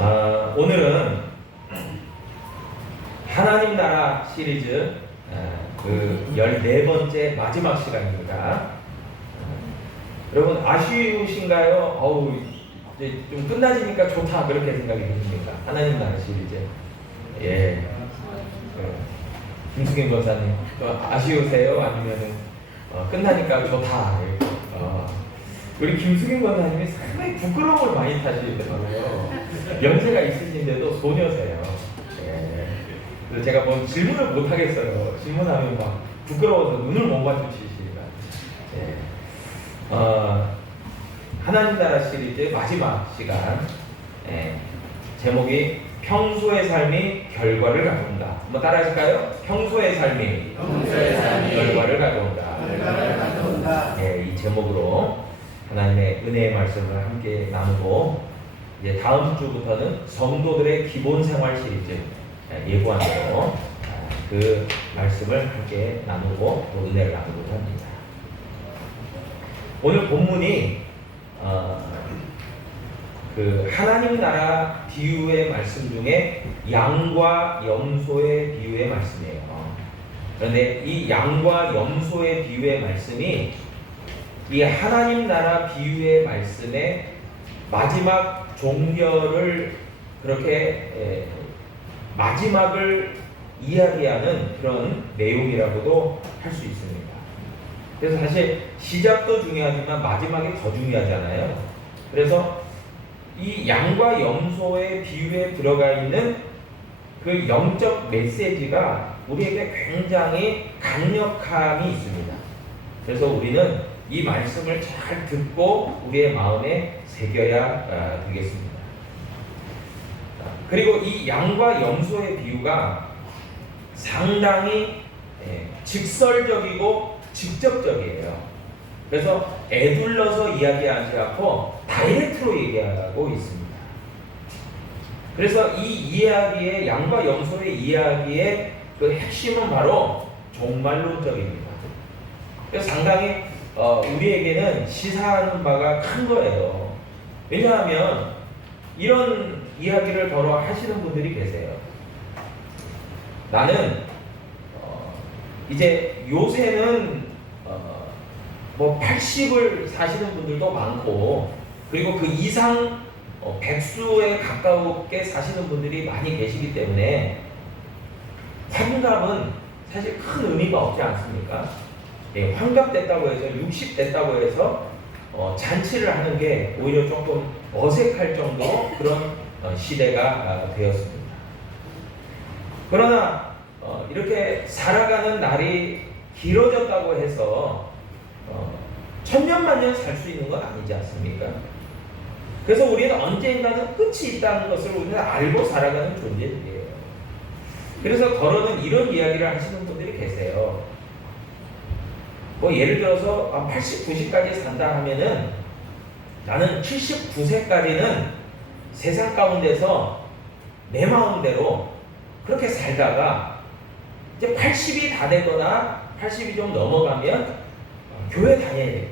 오늘은 하나님 나라 시리즈 그 14번째 마지막 시간입니다. 여러분 아쉬우신가요? 이제 좀 끝나지니까 좋다 그렇게 생각이 드십니까? 하나님 나라 시리즈. 예. 김수경 권사님 아쉬우세요? 아니면은 끝나니까 좋다. 우리 김수경 권사님이 상당히 부끄러움을 많이 타시더라고요. 연세가 있으신데도 소녀세요. 예. 그래서 제가 뭐 질문을 못 하겠어요. 질문하면 막 부끄러워서 눈을 못 마주치시니까. 예. 하나님 나라 시리즈 마지막 시간. 예. 제목이 평소의 삶이 결과를 가져온다. 한번 따라하실까요? 평소의 삶이 결과를 가져온다. 예, 이 제목으로 하나님의 은혜의 말씀을 함께 나누고, 이제 다음 주부터는 성도들의 기본 생활 시리즈 예고한 대로 그 말씀을 함께 나누고 또 은혜를 나누고자 합니다. 오늘 본문이 그 하나님 나라 비유의 말씀 중에 양과 염소의 비유의 말씀이에요. 그런데 이 양과 염소의 비유의 말씀이 이 하나님 나라 비유의 말씀의 마지막 종결을 그렇게 마지막을 이야기하는 그런 내용이라고도 할 수 있습니다. 그래서 사실 시작도 중요하지만 마지막이 더 중요하잖아요. 그래서 이 양과 염소의 비유에 들어가 있는 그 영적 메시지가 우리에게 굉장히 강력함이 있습니다. 그래서 우리는 이 말씀을 잘 듣고 우리의 마음에 새겨야 되겠습니다. 그리고 이 양과 염소의 비유가 상당히 직설적이고 직접적이에요. 그래서 애둘러서 이야기하지 않고 다이렉트로 얘기하고 있습니다. 그래서 이 이야기의 양과 염소의 이야기의 그 핵심은 바로 종말론적입니다. 그래서 상당히 우리에게는 시사하는 바가 큰 거예요. 왜냐하면 이런 이야기를 더러 하시는 분들이 계세요. 나는 이제 요새는 뭐 80을 사시는 분들도 많고, 그리고 그 이상 100수에 가까우게 사시는 분들이 많이 계시기 때문에 환갑은 사실 큰 의미가 없지 않습니까? 예, 환갑됐다고 해서 60 됐다고 해서 잔치를 하는 게 오히려 조금 어색할 정도로 그런 시대가 되었습니다. 그러나 이렇게 살아가는 날이 길어졌다고 해서 천년만년 살 수 있는 건 아니지 않습니까? 그래서 우리는 언젠가는 끝이 있다는 것을 우리는 알고 살아가는 존재들이에요. 그래서 더러는 이런 이야기를 하시는 분들이 계세요. 뭐 예를 들어서 80, 90까지 산다 하면은 나는 79세까지는 세상 가운데서 내 마음대로 그렇게 살다가 이제 80이 다 되거나 80이 좀 넘어가면 교회 다녀야 돼.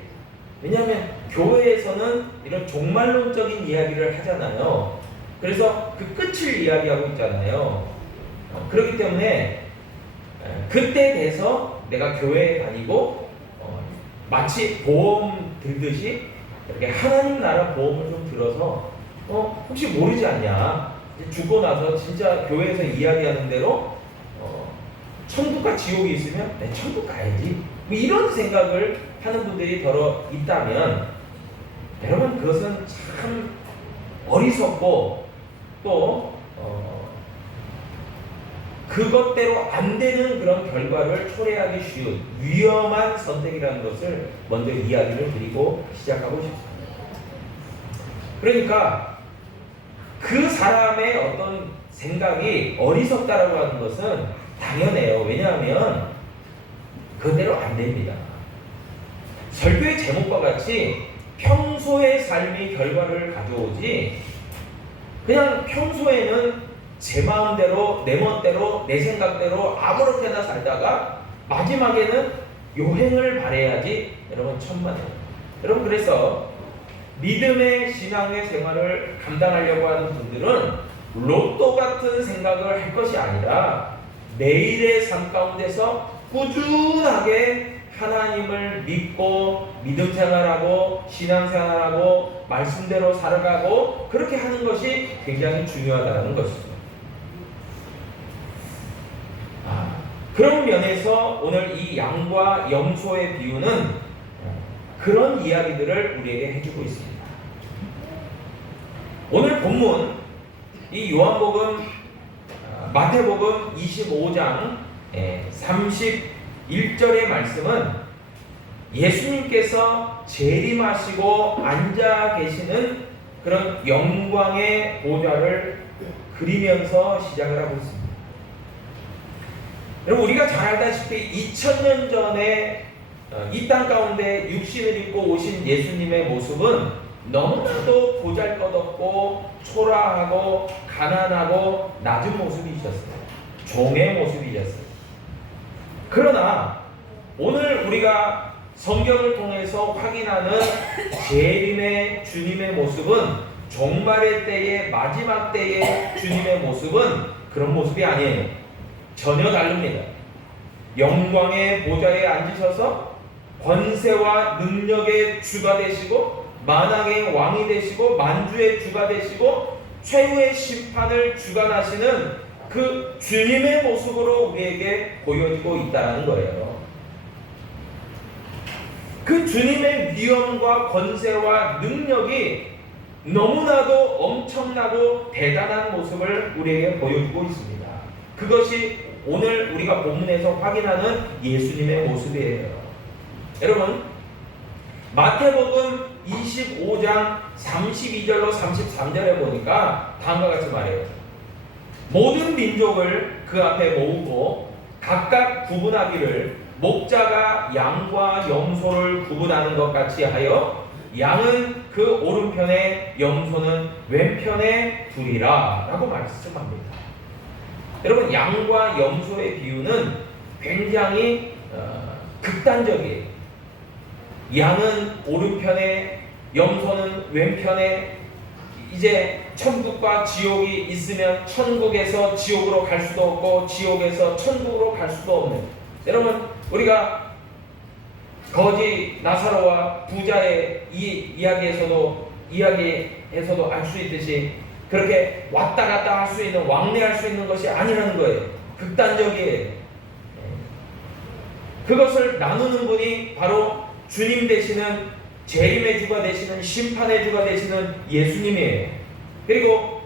왜냐하면 교회에서는 이런 종말론적인 이야기를 하잖아요. 그래서 그 끝을 이야기하고 있잖아요. 그렇기 때문에 그때 돼서 내가 교회에 다니고 마치 보험 들듯이 이렇게 하나님 나라 보험을 좀 들어서 혹시 모르지 않냐, 죽고 나서 진짜 교회에서 이야기하는 대로 천국과 지옥이 있으면 내 천국 가야지, 뭐 이런 생각을 하는 분들이 더러 있다면, 여러분 그것은 참 어리석고 또 그것대로 안 되는 그런 결과를 초래하기 쉬운 위험한 선택이라는 것을 먼저 이야기를 드리고 시작하고 싶습니다. 그러니까 그 사람의 어떤 생각이 어리석다라고 하는 것은 당연해요. 왜냐하면 그대로 안 됩니다. 설교의 제목과 같이 평소의 삶이 결과를 가져오지, 그냥 평소에는 제 마음대로 내 멋대로 내 생각대로 아무렇게나 살다가 마지막에는 요행을 발해야지, 여러분 천만에요. 여러분 그래서 믿음의 신앙의 생활을 감당하려고 하는 분들은 로또 같은 생각을 할 것이 아니라 매일의 삶 가운데서 꾸준하게 하나님을 믿고 믿음 생활하고 신앙 생활하고 말씀대로 살아가고 그렇게 하는 것이 굉장히 중요하다는 것입니다. 그런 면에서 오늘 이 양과 염소의 비유는 그런 이야기들을 우리에게 해주고 있습니다. 오늘 본문 이 요한복음 마태복음 25장 31절의 말씀은 예수님께서 재림하시고 앉아 계시는 그런 영광의 보좌를 그리면서 시작을 하고 있습니다. 여러분, 우리가 잘 알다시피 2000년 전에 이 땅 가운데 육신을 입고 오신 예수님의 모습은 너무나도 보잘것없고 초라하고 가난하고 낮은 모습이셨어요. 종의 모습이셨어요. 그러나 오늘 우리가 성경을 통해서 확인하는 재림의 주님의 모습은 종말의 때의 마지막 때의 주님의 모습은 그런 모습이 아니에요. 전혀 다릅니다. 영광의 보좌에 앉으셔서 권세와 능력의 주가 되시고 만왕의 왕이 되시고 만주의 주가 되시고 최후의 심판을 주관하시는 그 주님의 모습으로 우리에게 보여지고 있다는 거예요. 그 주님의 위엄과 권세와 능력이 너무나도 엄청나고 대단한 모습을 우리에게 보여주고 있습니다. 그것이 오늘 우리가 본문에서 확인하는 예수님의 모습이에요. 여러분, 마태복음 25장 32절로 33절에 보니까 다음과 같이 말해요. 모든 민족을 그 앞에 모으고 각각 구분하기를 목자가 양과 염소를 구분하는 것 같이 하여 양은 그 오른편에 염소는 왼편에 두리라 라고 말씀합니다. 여러분, 양과 염소의 비유는 굉장히 극단적이에요. 양은 오른편에 염소는 왼편에 이제 천국과 지옥이 있으면 천국에서 지옥으로 갈 수도 없고 지옥에서 천국으로 갈 수도 없는, 여러분 우리가 거지 나사로와 부자의 이 이야기에서도 알 수 있듯이 그렇게 왔다 갔다 할 수 있는, 왕래할 수 있는 것이 아니라는 거예요. 극단적이에요. 그것을 나누는 분이 바로 주님 되시는, 재림의 주가 되시는, 심판의 주가 되시는 예수님이에요. 그리고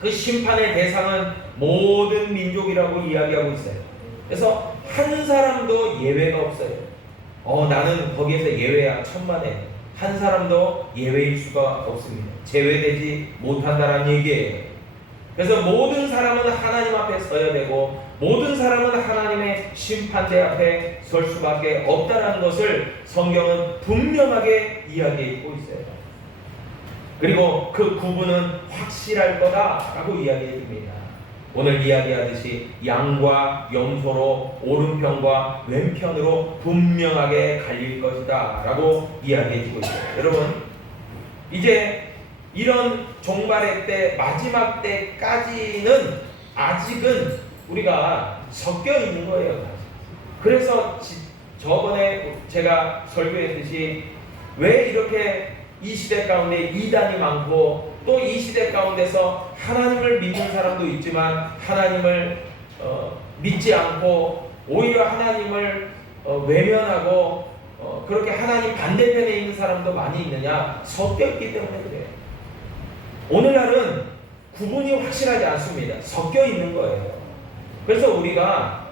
그 심판의 대상은 모든 민족이라고 이야기하고 있어요. 그래서 한 사람도 예외가 없어요. 나는 거기에서 예외야, 천만에. 한 사람도 예외일 수가 없습니다. 제외되지 못한다는 얘기예요. 그래서 모든 사람은 하나님 앞에 서야 되고 모든 사람은 하나님의 심판대 앞에 설 수밖에 없다는 것을 성경은 분명하게 이야기하고 있어요. 그리고 그 구분은 확실할 거다라고 이야기해 줍니다. 오늘 이야기하듯이 양과 염소로 오른편과 왼편으로 분명하게 갈릴 것이다 라고 이야기해 주고 있어요. 여러분, 이제 이런 종말의 때, 마지막 때까지는 아직은 우리가 섞여 있는 거예요. 그래서 저번에 제가 설교했듯이 왜 이렇게 이 시대 가운데 이단이 많고 또 이 시대 가운데서 하나님을 믿는 사람도 있지만 하나님을 믿지 않고 오히려 하나님을 외면하고 그렇게 하나님 반대편에 있는 사람도 많이 있느냐? 섞였기 때문에 그래요. 오늘날은 구분이 확실하지 않습니다. 섞여 있는 거예요. 그래서 우리가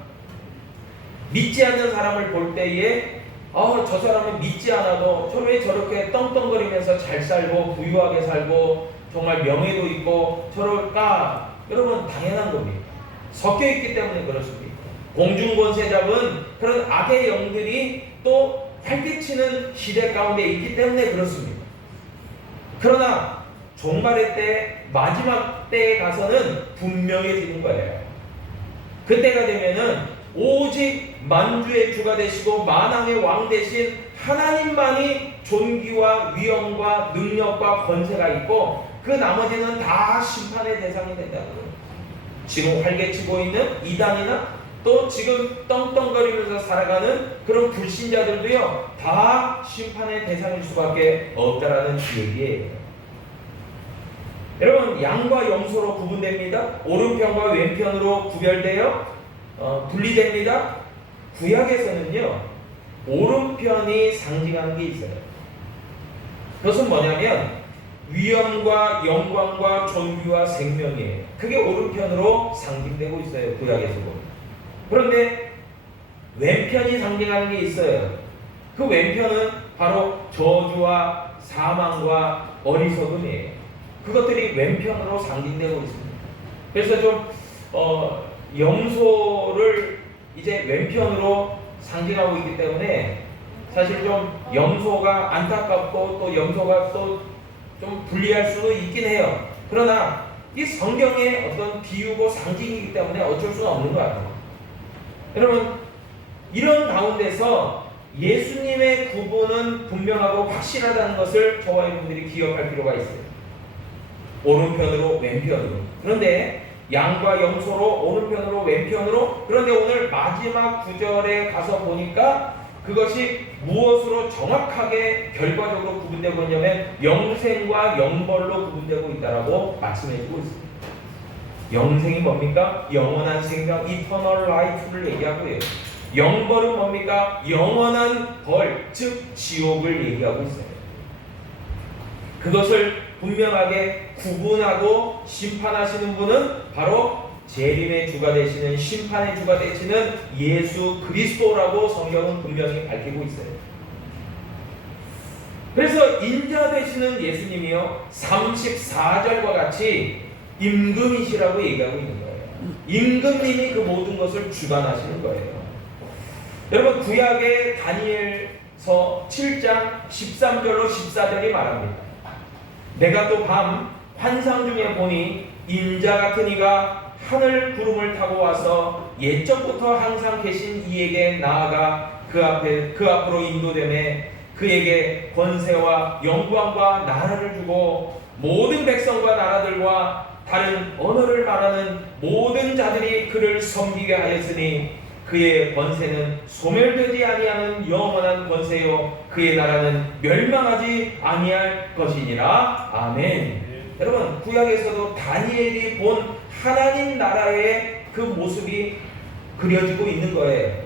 믿지 않는 사람을 볼 때에 저 사람은 믿지 않아도 저 왜 저렇게 떵떵거리면서 잘 살고 부유하게 살고 정말 명예도 있고 저럴까? 여러분, 당연한 겁니다. 섞여 있기 때문에 그렇습니다. 공중권세 잡은 그런 악의 영들이 또 활개치는 시대 가운데 있기 때문에 그렇습니다. 그러나 종말의 때, 마지막 때에 가서는 분명해지는 거예요. 그때가 되면은 오직 만주의 주가 되시고 만왕의 왕 되신 하나님만이 존귀와 위엄과 능력과 권세가 있고 그 나머지는 다 심판의 대상이 된다는 거예요. 지금 활개치고 있는 이단이나 또 지금 떵떵거리면서 살아가는 그런 불신자들도요, 다 심판의 대상일 수밖에 없다라는 얘기예요. 여러분, 양과 염소로 구분됩니다. 오른편과 왼편으로 구별되어 분리됩니다. 구약에서는요, 오른편이 상징하는 게 있어요. 그것은 뭐냐면 위엄과 영광과 존귀와 생명이에요. 그게 오른편으로 상징되고 있어요, 구약에서도. 그런데 왼편이 상징하는 게 있어요. 그 왼편은 바로 저주와 사망과 어리석음이에요. 그것들이 왼편으로 상징되고 있습니다. 그래서 좀 염소를 이제 왼편으로 상징하고 있기 때문에 사실 좀 염소가 안타깝고 또 염소가 또 좀 불리할 수도 있긴 해요. 그러나 이 성경의 어떤 비유고 상징이기 때문에 어쩔 수가 없는 것 같아요. 여러분, 이런 가운데서 예수님의 구분은 분명하고 확실하다는 것을 저와 여러분들이 기억할 필요가 있어요. 오른편으로 왼편으로. 그런데 양과 염소로 오른편으로 왼편으로. 그런데 오늘 마지막 구절에 가서 보니까 그것이 무엇으로 정확하게 결과적으로 구분되고 있냐면 영생과 영벌로 구분되고 있다라고 말씀해주고 있습니다. 영생이 뭡니까? 영원한 생명, eternal life를 얘기하고요. 영벌은 뭡니까? 영원한 벌, 즉 지옥을 얘기하고 있어요. 그것을 분명하게 구분하고 심판하시는 분은 바로 재림의 주가 되시는, 심판의 주가 되시는 예수 그리스도라고 성경은 분명히 밝히고 있어요. 그래서 인자 되시는 예수님이요, 34절과 같이 임금이시라고 얘기하고 있는 거예요. 임금님이 그 모든 것을 주관하시는 거예요. 여러분, 구약의 다니엘서 7장 13절로 14절이 말합니다. 내가 또 밤 환상 중에 보니 인자 같은 이가 하늘 구름을 타고 와서 옛적부터 항상 계신 이에게 나아가 그 앞으로 인도되매 그에게 권세와 영광과 나라를 주고 모든 백성과 나라들과 다른 언어를 말하는 모든 자들이 그를 섬기게 하였으니 그의 권세는 소멸되지 아니하는 영원한 권세요 그의 나라는 멸망하지 아니할 것이니라. 아멘. 여러분, 구약에서도 다니엘이 본 하나님 나라의 그 모습이 그려지고 있는 거예요.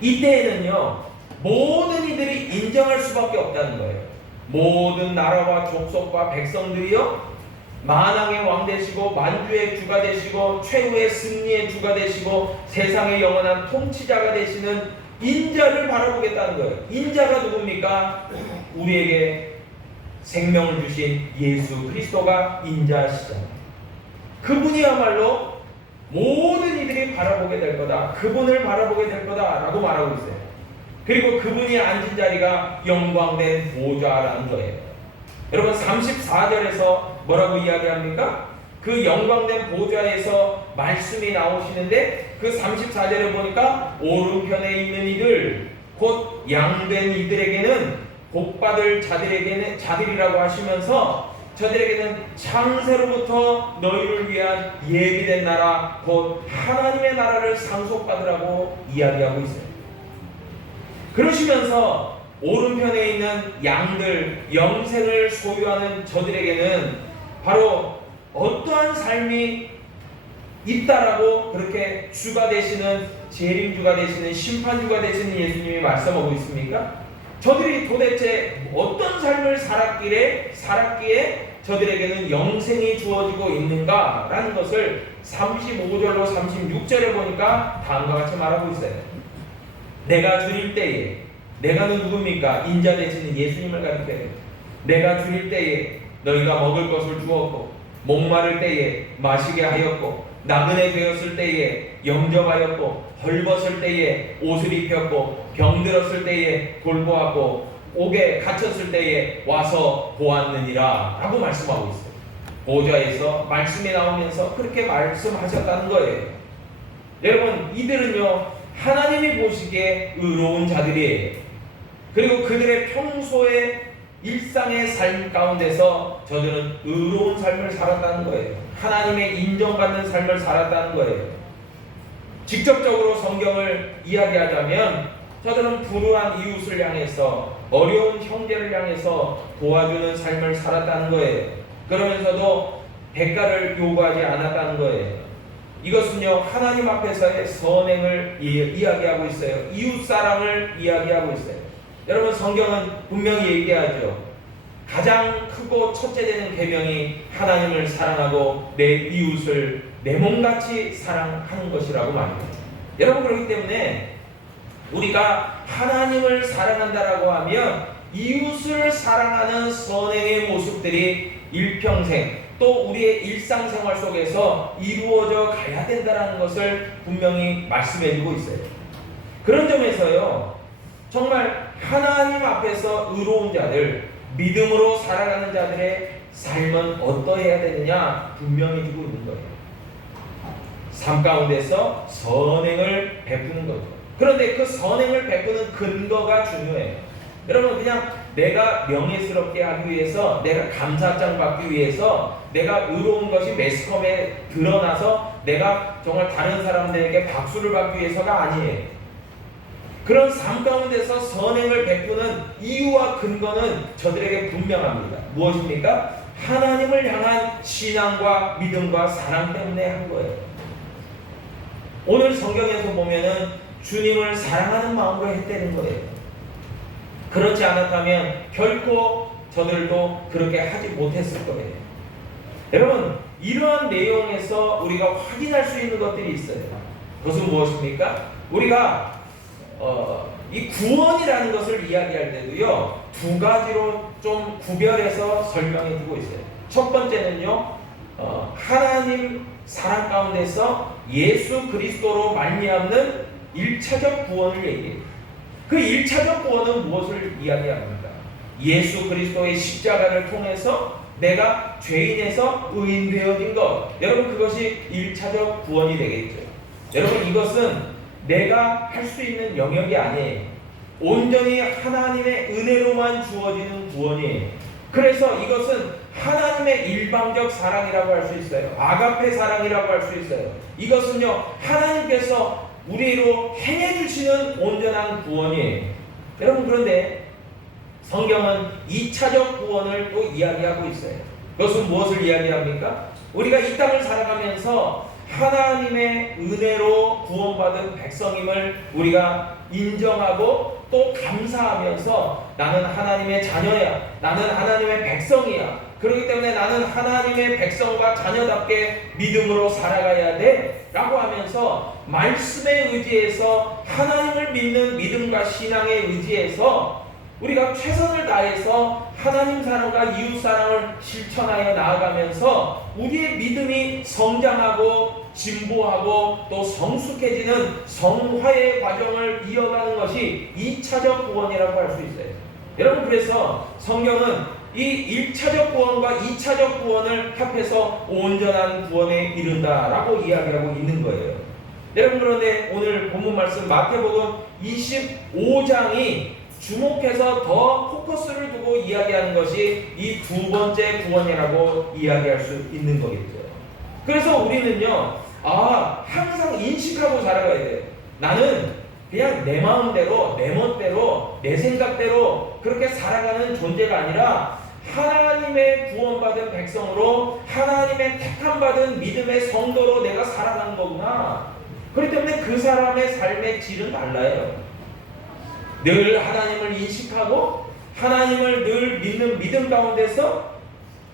이때에는요, 모든 이들이 인정할 수밖에 없다는 거예요. 모든 나라와 족속과 백성들이요, 만왕의 왕 되시고 만주의 주가 되시고 최후의 승리의 주가 되시고 세상의 영원한 통치자가 되시는 인자를 바라보겠다는 거예요. 인자가 누굽니까? 우리에게 생명을 주신 예수 그리스도가 인자시잖아요. 그분이야말로 모든 이들이 바라보게 될 거다. 그분을 바라보게 될 거다라고 말하고 있어요. 그리고 그분이 앉은 자리가 영광된 보좌라는 거예요. 여러분, 34절에서 뭐라고 이야기합니까? 그 영광된 보좌에서 말씀이 나오시는데 그 34절에 보니까 오른편에 있는 이들, 곧 양된 이들에게는 복받을 자들이라고 하시면서 저들에게는 창세로부터 너희를 위한 예비된 나라, 곧 하나님의 나라를 상속받으라고 이야기하고 있어요. 그러시면서 오른편에 있는 양들, 영생을 소유하는 저들에게는 바로 어떠한 삶이 있다라고 그렇게 주가 되시는, 재림주가 되시는, 심판주가 되시는 예수님이 말씀하고 있습니까? 저들이 도대체 어떤 삶을 살았기에 저들에게는 영생이 주어지고 있는가라는 것을 35절로 36절에 보니까 다음과 같이 말하고 있어요. 내가 줄일 때에, 내가는 누굽니까? 인자 되시는 예수님을 가리켜요. 내가 줄일 때에 너희가 먹을 것을 주었고, 목마를 때에 마시게 하였고, 나그네 되었을 때에 영접하였고, 헐벗을 때에 옷을 입혔고, 병들었을 때에 돌보았고, 옥에 갇혔을 때에 와서 보았느니라 라고 말씀하고 있어요. 보좌에서 말씀이 나오면서 그렇게 말씀하셨다는 거예요. 여러분, 이들은요, 하나님이 보시기에 의로운 자들이에요. 그리고 그들의 평소에 일상의 삶 가운데서 저들은 의로운 삶을 살았다는 거예요. 하나님의 인정받는 삶을 살았다는 거예요. 직접적으로 성경을 이야기하자면 저들은 불우한 이웃을 향해서, 어려운 형제를 향해서 도와주는 삶을 살았다는 거예요. 그러면서도 대가를 요구하지 않았다는 거예요. 이것은요, 하나님 앞에서의 선행을 이야기하고 있어요. 이웃 사랑을 이야기하고 있어요. 여러분, 성경은 분명히 얘기하죠. 가장 크고 첫째 되는 계명이 하나님을 사랑하고 내 이웃을 내 몸같이 사랑하는 것이라고 말합니다. 여러분, 그렇기 때문에 우리가 하나님을 사랑한다라고 하면 이웃을 사랑하는 선행의 모습들이 일평생 또 우리의 일상생활 속에서 이루어져 가야 된다는 것을 분명히 말씀해주고 있어요. 그런 점에서요, 정말 하나님 앞에서 의로운 자들, 믿음으로 살아가는 자들의 삶은 어떠해야 되느냐 분명히 주고 있는 거예요. 삶 가운데서 선행을 베푸는 거죠. 그런데 그 선행을 베푸는 근거가 중요해요. 여러분, 그냥 내가 명예스럽게 하기 위해서, 내가 감사장 받기 위해서, 내가 의로운 것이 매스컴에 드러나서 내가 정말 다른 사람들에게 박수를 받기 위해서가 아니에요. 그런 삶 가운데서 선행을 베푸는 이유와 근거는 저들에게 분명합니다. 무엇입니까? 하나님을 향한 신앙과 믿음과 사랑 때문에 한 거예요. 오늘 성경에서 보면은 주님을 사랑하는 마음으로 했다는 거예요. 그렇지 않았다면 결코 저들도 그렇게 하지 못했을 거예요. 여러분, 이러한 내용에서 우리가 확인할 수 있는 것들이 있어요. 그것은 무엇입니까? 우리가 이 구원이라는 것을 이야기할 때도요, 두 가지로 좀 구별해서 설명해 주고 있어요. 첫 번째는요, 하나님 사랑 가운데서 예수 그리스도로 말미암는 1차적 구원을 얘기해요. 그 1차적 구원은 무엇을 이야기합니까? 예수 그리스도의 십자가를 통해서 내가 죄인에서 의인 되어진 것. 여러분, 그것이 1차적 구원이 되겠죠. 여러분, 이것은 내가 할 수 있는 영역이 아니에요. 온전히 하나님의 은혜로만 주어지는 구원이에요. 그래서 이것은 하나님의 일방적 사랑이라고 할 수 있어요. 아가페 사랑이라고 할 수 있어요. 이것은요, 하나님께서 우리로 행해주시는 온전한 구원이에요. 여러분, 그런데 성경은 2차적 구원을 또 이야기하고 있어요. 그것은 무엇을 이야기합니까? 우리가 이 땅을 살아가면서 하나님의 은혜로 구원받은 백성임을 우리가 인정하고 또 감사하면서 나는 하나님의 자녀야, 나는 하나님의 백성이야, 그렇기 때문에 나는 하나님의 백성과 자녀답게 믿음으로 살아가야 돼 라고 하면서 말씀에 의지해서, 하나님을 믿는 믿음과 신앙에 의지해서 우리가 최선을 다해서 하나님 사랑과 이웃 사랑을 실천하여 나아가면서 우리의 믿음이 성장하고 진보하고 또 성숙해지는 성화의 과정을 이어가는 것이 2차적 구원이라고 할 수 있어요. 여러분, 그래서 성경은 이 1차적 구원과 2차적 구원을 합해서 온전한 구원에 이른다라고 이야기하고 있는 거예요. 여러분, 그런데 오늘 본문 말씀 마태복음 25장이 주목해서 더 포커스를 두고 이야기하는 것이 이 두 번째 구원이라고 이야기할 수 있는 거겠죠. 그래서 우리는요, 항상 인식하고 살아가야 돼요. 나는 그냥 내 마음대로, 내 멋대로, 내 생각대로 그렇게 살아가는 존재가 아니라 하나님의 구원받은 백성으로, 하나님의 택함받은 믿음의 성도로 내가 살아가는 거구나. 그렇기 때문에 그 사람의 삶의 질은 달라요. 늘 하나님을 인식하고 하나님을 늘 믿는 믿음 가운데서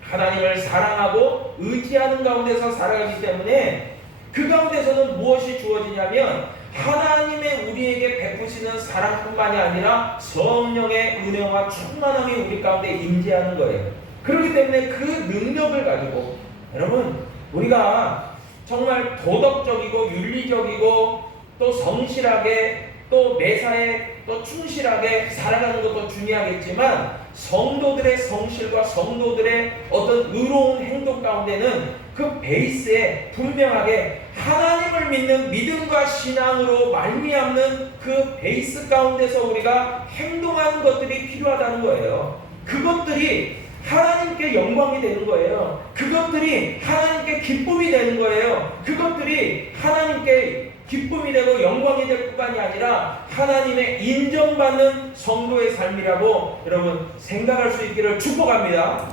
하나님을 사랑하고 의지하는 가운데서 살아가기 때문에 그 가운데서는 무엇이 주어지냐면 하나님의 우리에게 베푸시는 사랑뿐만이 아니라 성령의 은혜와 충만함이 우리 가운데 임재하는 거예요. 그렇기 때문에 그 능력을 가지고 여러분, 우리가 정말 도덕적이고 윤리적이고 또 성실하게 또 매사에 또 충실하게 살아가는 것도 중요하겠지만 성도들의 성실과 성도들의 어떤 의로운 행동 가운데는 그 베이스에 분명하게 하나님을 믿는 믿음과 신앙으로 말미암는 그 베이스 가운데서 우리가 행동하는 것들이 필요하다는 거예요. 그것들이 하나님께 영광이 되는 거예요. 그것들이 하나님께 기쁨이 되는 거예요. 그것들이 하나님께 기쁨이 되고 영광이 될 뿐만이 아니라 하나님의 인정받는 성도의 삶이라고 여러분 생각할 수 있기를 축복합니다.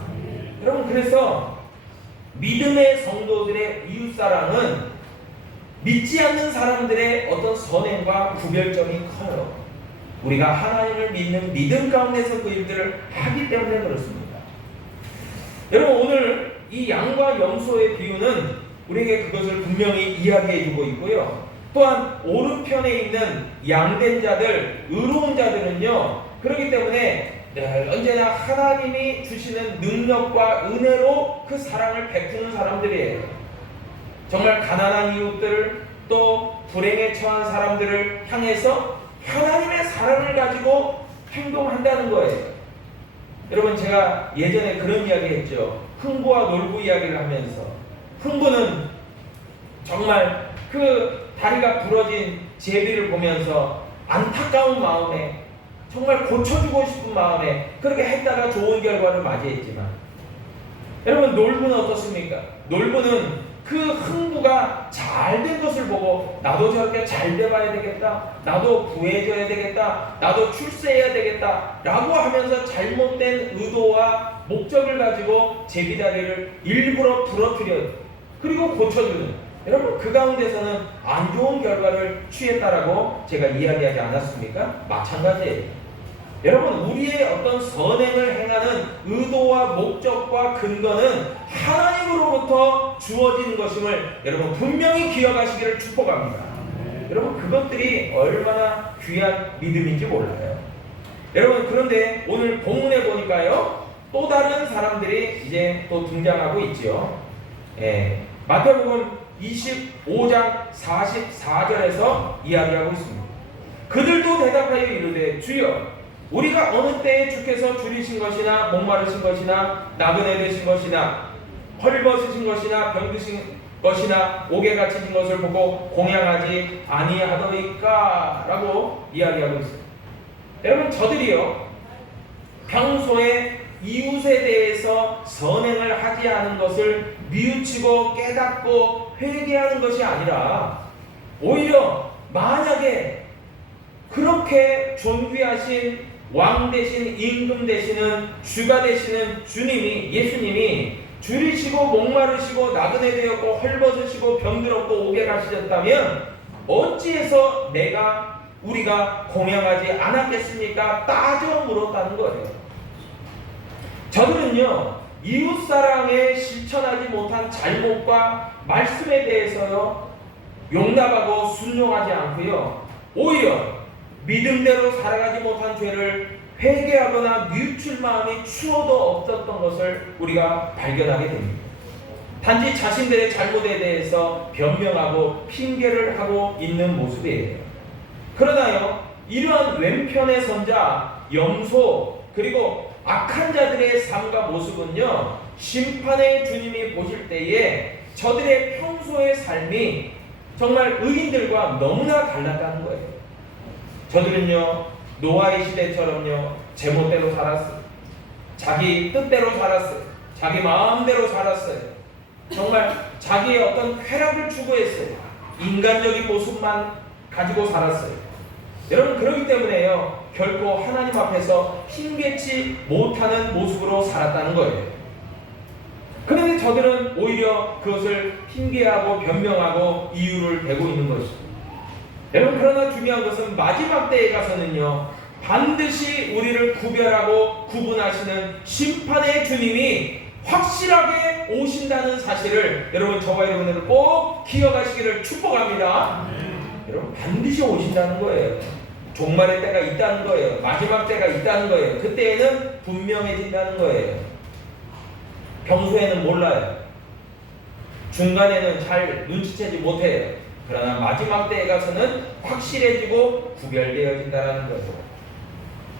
여러분, 그래서 믿음의 성도들의 이웃사랑은 믿지 않는 사람들의 어떤 선행과 구별점이 커요. 우리가 하나님을 믿는 믿음 가운데서 그 일들을 하기 때문에 그렇습니다. 여러분, 오늘 이 양과 염소의 비유는 우리에게 그것을 분명히 이야기해주고 있고요. 또한 오른편에 있는 양된 자들, 의로운 자들은요, 그렇기 때문에 늘 언제나 하나님이 주시는 능력과 은혜로 그 사랑을 베푸는 사람들이에요. 정말 가난한 이웃들, 또 불행에 처한 사람들을 향해서 하나님의 사랑을 가지고 행동한다는 거예요. 여러분, 제가 예전에 그런 이야기 했죠. 흥부와 놀부 이야기를 하면서, 흥부는 정말 그 다리가 부러진 제비를 보면서 안타까운 마음에, 정말 고쳐주고 싶은 마음에 그렇게 했다가 좋은 결과를 맞이했지만, 여러분, 놀부는 어떻습니까? 놀부는 그 흥부가 잘 된 것을 보고 나도 저렇게 잘 돼봐야 되겠다, 나도 부해져야 되겠다, 나도 출세해야 되겠다 라고 하면서 잘못된 의도와 목적을 가지고 제비다리를 일부러 부러뜨려 그리고 고쳐주는, 여러분, 그 가운데서는 안 좋은 결과를 취했다라고 제가 이야기하지 않았습니까? 마찬가지예요. 여러분, 우리의 어떤 선행을 행하는 의도와 목적과 근거는 하나님으로부터 주어진 것임을 여러분 분명히 기억하시기를 축복합니다. 여러분, 그것들이 얼마나 귀한 믿음인지 몰라요. 여러분, 그런데 오늘 본문에 보니까요, 또 다른 사람들이 이제 또 등장하고 있죠. 마태복음 25장 44절에서 이야기하고 있습니다. 그들도 대답하여 이르되 주여, 우리가 어느 때에 주께서 줄이신 것이나 목마르신 것이나 나그네 되신 것이나 헐벗으신 것이나 병드신 것이나 옥에 갇히신 것을 보고 공양하지 아니하더이까 라고 이야기하고 있습니다. 여러분, 저들이요, 평소에 이웃에 대해서 선행을 하지 않은 것을 뉘우치고 깨닫고 회개하는 것이 아니라, 오히려 만약에 그렇게 존귀하신 왕 대신 임금 되시는 주가 되시는 주님이, 예수님이 줄이시고 목마르시고 나그네 되었고 헐벗으시고 병들었고 옥에 가시셨다면 어찌해서 우리가 공양하지 않았겠습니까? 따져 물었다는 거예요. 저들은요, 이웃사랑에 실천하지 못한 잘못과 말씀에 대해서요, 용납하고 순종하지 않고요, 오히려 믿음대로 살아가지 못한 죄를 회개하거나 뉘우칠 마음이 추워도 없었던 것을 우리가 발견하게 됩니다. 단지 자신들의 잘못에 대해서 변명하고 핑계를 하고 있는 모습이에요. 그러나요, 이러한 왼편의 선자, 염소, 그리고 악한 자들의 삶과 모습은요, 심판의 주님이 보실 때에 저들의 평소의 삶이 정말 의인들과 너무나 달랐다는 거예요. 저들은요, 노아의 시대처럼요, 제멋대로 살았어요. 자기 뜻대로 살았어요. 자기 마음대로 살았어요. 정말 자기의 어떤 쾌락을 추구했어요. 인간적인 모습만 가지고 살았어요. 여러분, 그렇기 때문에요, 결코 하나님 앞에서 힘겹지 못하는 모습으로 살았다는 거예요. 그런데 저들은 오히려 그것을 핑계하고 변명하고 이유를 대고 있는 것이죠. 여러분, 그러나 중요한 것은 마지막 때에 가서는요, 반드시 우리를 구별하고 구분하시는 심판의 주님이 확실하게 오신다는 사실을 여러분, 저와 여러분들은 꼭 기억하시기를 축복합니다. 여러분, 반드시 오신다는 거예요. 종말의 때가 있다는 거예요. 마지막 때가 있다는 거예요. 그때에는 분명해진다는 거예요. 평소에는 몰라요. 중간에는 잘 눈치채지 못해요. 그러나 마지막 때에 가서는 확실해지고 구별되어진다는 거죠.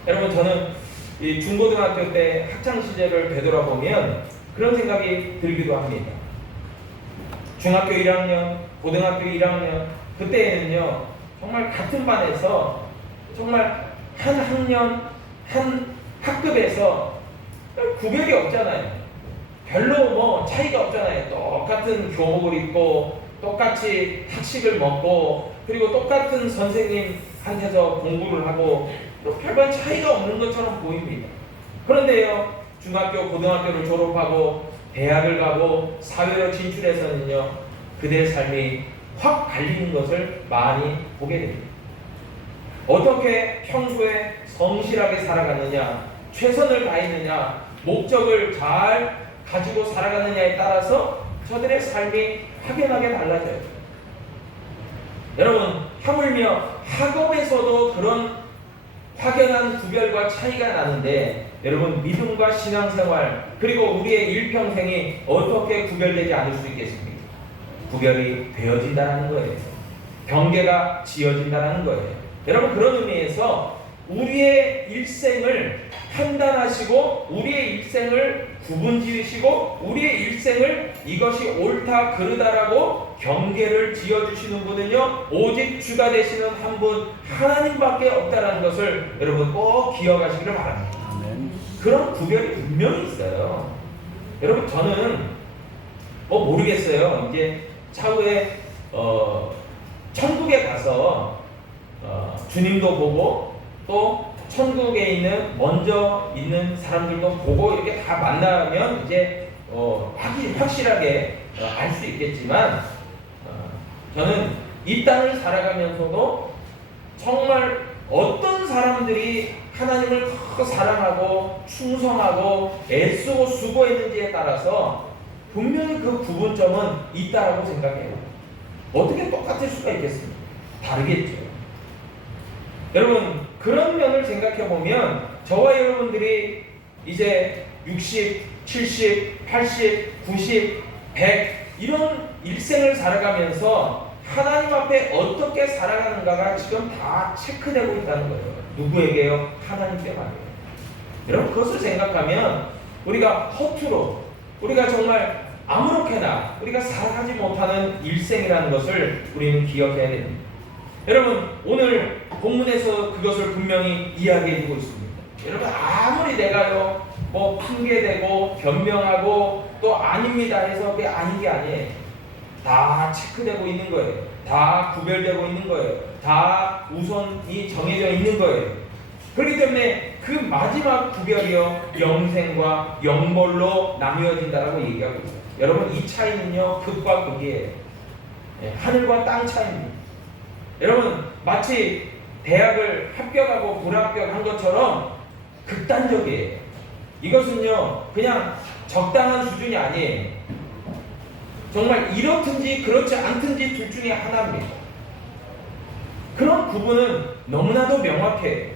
여러분, 저는 이 중고등학교 때 학창시절을 되돌아보면 그런 생각이 들기도 합니다. 중학교 1학년, 고등학교 1학년, 그때에는요, 정말 같은 반에서 정말 한 학년, 한 학급에서 구별이 없잖아요. 별로 뭐 차이가 없잖아요. 똑같은 교복을 입고 똑같이 학식을 먹고 그리고 똑같은 선생님한테서 공부를 하고 별반 차이가 없는 것처럼 보입니다. 그런데요, 중학교, 고등학교를 졸업하고 대학을 가고 사회로 진출해서는요, 그들의 삶이 확 갈리는 것을 많이 보게 됩니다. 어떻게 평소에 성실하게 살아갔느냐, 최선을 다했느냐, 목적을 잘 가지고 살아가느냐에 따라서 저들의 삶이 확연하게 달라져요. 여러분, 하물며 학업에서도 그런 확연한 구별과 차이가 나는데, 여러분, 믿음과 신앙생활 그리고 우리의 일평생이 어떻게 구별되지 않을 수 있겠습니까? 구별이 되어진다는 거예요. 경계가 지어진다는 거예요. 여러분, 그런 의미에서 우리의 일생을 판단하시고 우리의 일생을 구분지으시고 우리의 일생을 이것이 옳다 그르다라고 경계를 지어주시는 분은요, 오직 주가 되시는 한 분 하나님밖에 없다라는 것을 여러분 꼭 기억하시기를 바랍니다. 그런 구별이 분명히 있어요. 여러분, 저는 모르겠어요. 이제 차후에 천국에 가서 주님도 보고 또 천국에 있는 먼저 있는 사람들도 보고 이렇게 다 만나면 이제 확실하게 알 수 있겠지만, 저는 이 땅을 살아가면서도 정말 어떤 사람들이 하나님을 더 사랑하고 충성하고 애쓰고 수고했는지에 따라서 분명히 그 구분점은 있다라고 생각해요. 어떻게 똑같을 수가 있겠습니까? 다르겠죠. 여러분, 그런 면을 생각해 보면 저와 여러분들이 이제 60, 70, 80, 90, 100 이런 일생을 살아가면서 하나님 앞에 어떻게 살아가는가가 지금 다 체크되고 있다는 거예요. 누구에게요? 하나님께 말이에요. 여러분, 그것을 생각하면 우리가 허투루, 우리가 정말 아무렇게나 우리가 살아가지 못하는 일생이라는 것을 우리는 기억해야 됩니다. 여러분, 오늘 본문에서 그것을 분명히 이야기해주고 있습니다. 여러분, 아무리 내가요 핑계대고 변명하고 또 아닙니다 해서 그게 아닌 게 아니에요. 다 체크되고 있는 거예요. 다 구별되고 있는 거예요. 다 우선이 정해져 있는 거예요. 그렇기 때문에 그 마지막 구별이요, 영생과 영벌로 나뉘어진다라고 얘기하고 있어요. 여러분, 이 차이는요, 극과 극이에요. 하늘과 땅 차이입니다. 여러분, 마치 대학을 합격하고 불합격한 것처럼 극단적이에요. 이것은요, 그냥 적당한 수준이 아니에요. 정말 이렇든지 그렇지 않든지 둘 중에 하나입니다. 그런 구분은 너무나도 명확해요.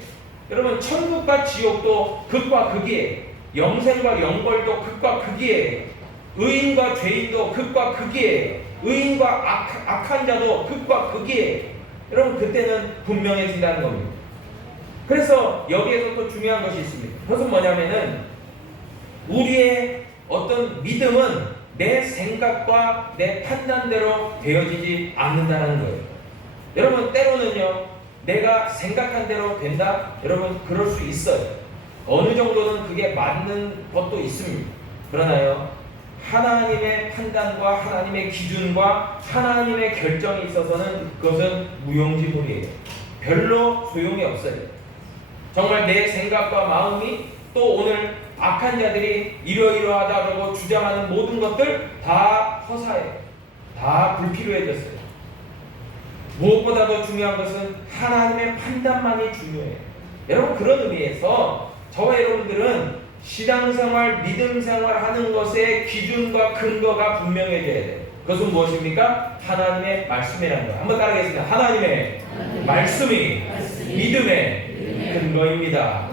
여러분, 천국과 지옥도 극과 극이에요. 영생과 영벌도 극과 극이에요. 의인과 죄인도 극과 극이에요. 의인과 악한 자도 극과 극이에요. 여러분, 그때는 분명해진다는 겁니다. 그래서 여기에서 또 중요한 것이 있습니다. 그것은 뭐냐면은 우리의 어떤 믿음은 내 생각과 내 판단대로 되어지지 않는다는 거예요. 여러분, 때로는요, 내가 생각한 대로 된다? 여러분, 그럴 수 있어요. 어느 정도는 그게 맞는 것도 있습니다. 그러나요, 하나님의 판단과 하나님의 기준과 하나님의 결정이 있어서는 그것은 무용지물이에요. 별로 소용이 없어요. 정말 내 생각과 마음이 또 오늘 악한 자들이 이러이러하다고 주장하는 모든 것들 다 허사예요. 다 불필요해졌어요. 무엇보다도 중요한 것은 하나님의 판단만이 중요해요. 여러분, 그런 의미에서 저와 여러분들은 신앙생활, 믿음생활 하는 것의 기준과 근거가 분명해져야 돼요. 그것은 무엇입니까? 하나님의 말씀이라는 거예요. 한번 따라하겠습니다. 하나님의 말씀이 믿음의 근거입니다.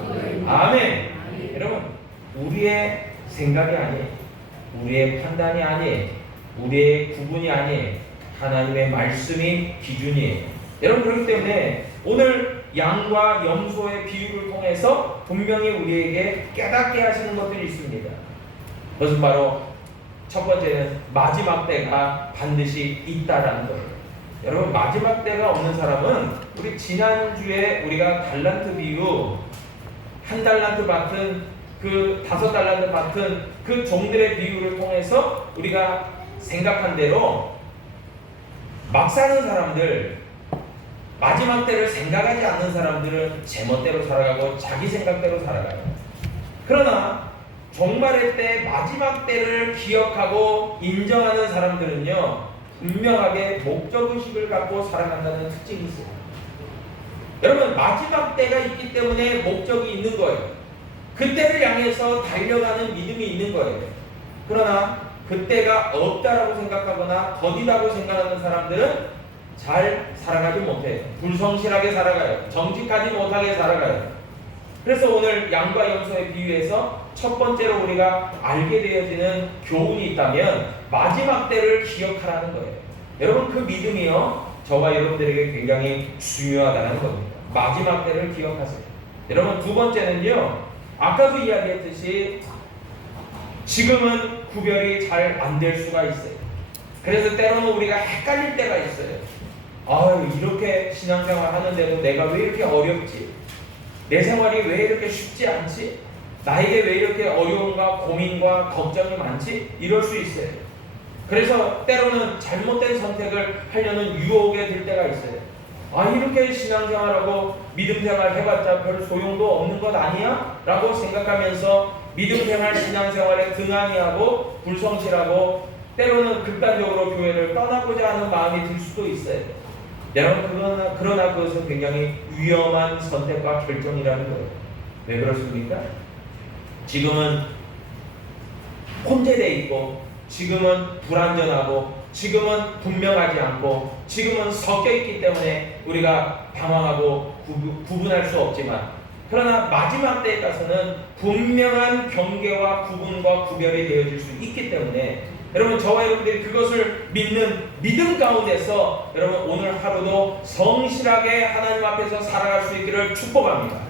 아멘. 여러분, 우리의 생각이 아니에요. 우리의 판단이 아니에요. 우리의 구분이 아니에요. 하나님의 말씀이 기준이에요. 여러분, 그렇기 때문에 오늘 양과 염소의 비유를 통해서 분명히 우리에게 깨닫게 하시는 것들이 있습니다. 그것은 바로 첫 번째는 마지막 때가 반드시 있다라는 거예요. 여러분, 마지막 때가 없는 사람은 우리 지난주에 우리가 달란트 비유, 한 달란트 밭은 그 5달란트 맡은 그 종들의 비유를 통해서 우리가 생각한 대로 막 사는 사람들, 마지막 때를 생각하지 않는 사람들은 제멋대로 살아가고 자기 생각대로 살아가요. 그러나 종말의 때, 마지막 때를 기억하고 인정하는 사람들은요, 분명하게 목적의식을 갖고 살아간다는 특징이 있어요. 여러분, 마지막 때가 있기 때문에 목적이 있는 거예요. 그때를 향해서 달려가는 믿음이 있는 거예요. 그러나 그때가 없다라고 생각하거나 더디다고 생각하는 사람들은 잘 살아가지 못해요. 불성실하게 살아가요. 정직하지 못하게 살아가요. 그래서 오늘 양과 염소의 비유에서 첫 번째로 우리가 알게 되어지는 교훈이 있다면 마지막 때를 기억하라는 거예요. 여러분, 그 믿음이요, 저와 여러분들에게 굉장히 중요하다는 겁니다. 마지막 때를 기억하세요. 여러분, 두 번째는요, 아까도 이야기했듯이 지금은 구별이 잘 안 될 수가 있어요. 그래서 때로는 우리가 헷갈릴 때가 있어요. 아유, 이렇게 신앙생활 하는데도 내가 왜 이렇게 어렵지? 내 생활이 왜 이렇게 쉽지 않지? 나에게 왜 이렇게 어려움과 고민과 걱정이 많지? 이럴 수 있어요. 그래서 때로는 잘못된 선택을 하려는 유혹에 들 때가 있어요. 아, 이렇게 신앙생활하고 믿음생활 해봤자 별 소용도 없는 것 아니야? 라고 생각하면서 믿음생활 신앙생활에 등한히하고 불성실하고 때로는 극단적으로 교회를 떠나고자 하는 마음이 들 수도 있어요. 여러분, 그러나 그것은 굉장히 위험한 선택과 결정이라는 거예요. 왜 그렇습니까? 지금은 혼재되어 있고, 지금은 불완전하고, 지금은 분명하지 않고, 지금은 섞여 있기 때문에 우리가 방황하고 구분할 수 없지만, 그러나 마지막 때에 가서는 분명한 경계와 구분과 구별이 되어질 수 있기 때문에 여러분, 저와 여러분들이 그것을 믿는 믿음 가운데서 여러분, 오늘 하루도 성실하게 하나님 앞에서 살아갈 수 있기를 축복합니다.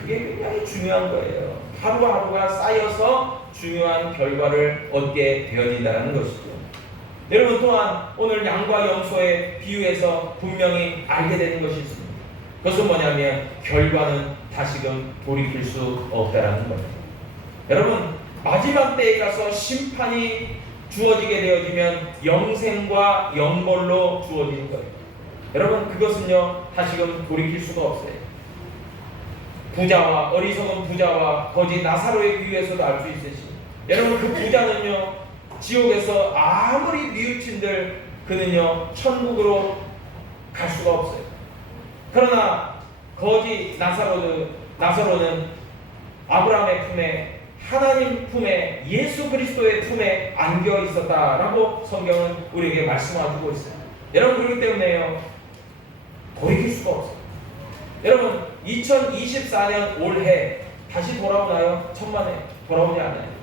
그게 굉장히 중요한 거예요. 하루하루가 쌓여서 중요한 결과를 얻게 되어진다는 것이죠. 여러분, 또한 오늘 양과 염소의 비유에서 분명히 알게 되는 것이 있습니다. 그것은 뭐냐면 결과는 다시금 돌이킬 수 없다라는 겁니다. 여러분, 마지막 때에 가서 심판이 주어지게 되어지면 영생과 영벌로 주어지는 거예요. 여러분, 그것은요, 다시금 돌이킬 수가 없어요. 부자와 어리석은 부자와 거지 나사로의 비유에서도 알 수 있으시죠. 여러분, 그 부자는요, 지옥에서 아무리 뉘우친들 그는요, 천국으로 갈 수가 없어요. 그러나 거지 나사로는 아브라함의 품에, 하나님 품에, 예수 그리스도의 품에 안겨 있었다라고 성경은 우리에게 말씀하고 있어요. 여러분, 그렇기 때문에요, 돌이킬 수가 없어요. 여러분, 2024년 올해 다시 돌아오나요? 천만에 돌아오지 않아요.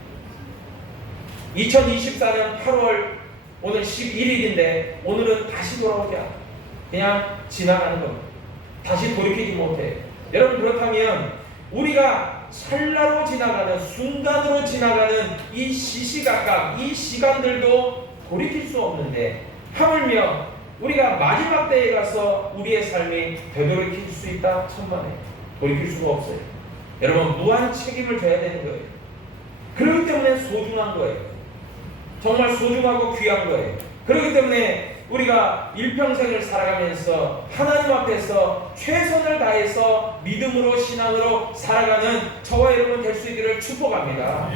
2024년 8월 오늘 11일인데 오늘은 다시 돌아오지 않아요. 그냥 지나가는 겁니다. 다시 돌이키지 못해요. 여러분, 그렇다면 우리가 찰나로 지나가는, 순간으로 지나가는 이 시시각각 이 시간들도 돌이킬 수 없는데 하물며 우리가 마지막 때에 가서 우리의 삶이 되돌이킬 수 있다? 천만에 돌이킬 수가 없어요. 여러분, 무한 책임을 져야 되는 거예요. 그렇기 때문에 소중한 거예요. 정말 소중하고 귀한 거예요. 그렇기 때문에 우리가 일평생을 살아가면서 하나님 앞에서 최선을 다해서 믿음으로, 신앙으로 살아가는 저와 여러분 될 수 있기를 축복합니다.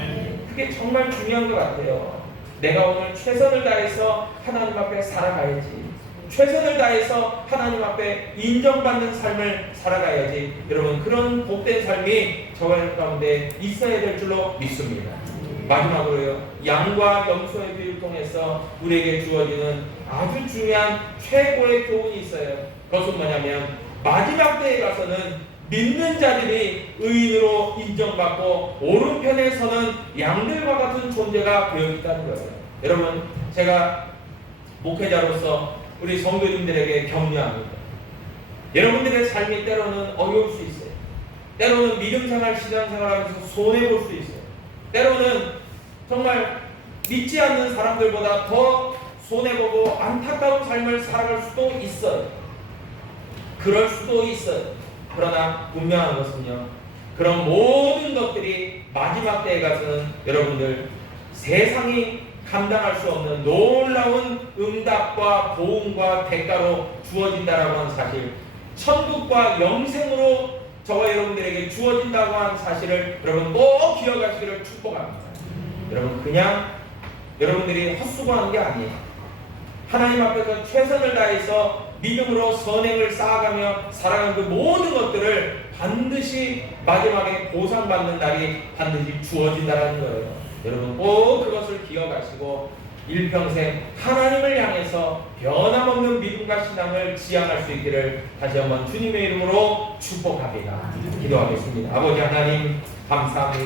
그게 정말 중요한 것 같아요. 내가 오늘 최선을 다해서 하나님 앞에 살아가야지. 최선을 다해서 하나님 앞에 인정받는 삶을 살아가야지. 여러분, 그런 복된 삶이 저와 여러분 가운데 있어야 될 줄로 믿습니다. 마지막으로요, 양과 염소의 비유를 통해서 우리에게 주어지는 아주 중요한 최고의 교훈이 있어요. 그것은 뭐냐면 마지막 때에 가서는 믿는 자들이 의인으로 인정받고 오른편에 서는 양들과 같은 존재가 되어 있다는 거예요. 여러분, 제가 목회자로서 우리 성도님들에게 격려합니다. 여러분들의 삶이 때로는 어려울 수 있어요. 때로는 믿음생활, 신앙생활하면서 손해볼 수 있어요. 때로는 정말 믿지 않는 사람들보다 더 손해보고 안타까운 삶을 살아갈 수도 있어요. 그럴 수도 있어요. 그러나 분명한 것은요, 그런 모든 것들이 마지막 때에 가서는 여러분들 세상이 감당할 수 없는 놀라운 응답과 보응과 대가로 주어진다라고 하는 사실, 천국과 영생으로 저와 여러분들에게 주어진다고 하는 사실을 여러분 꼭 기억하시기를 축복합니다. 여러분 그냥 여러분들이 헛수고하는 게 아니에요. 하나님 앞에서 최선을 다해서 믿음으로 선행을 쌓아가며 살아가는 그 모든 것들을 반드시 마지막에 보상받는 날이 반드시 주어진다는 거예요. 여러분 꼭 그것을 기억하시고 일평생 하나님을 향해서 변함없는 믿음과 신앙을 지향할 수 있기를 다시 한번 주님의 이름으로 축복합니다. 기도하겠습니다. 아버지 하나님 감사합니다.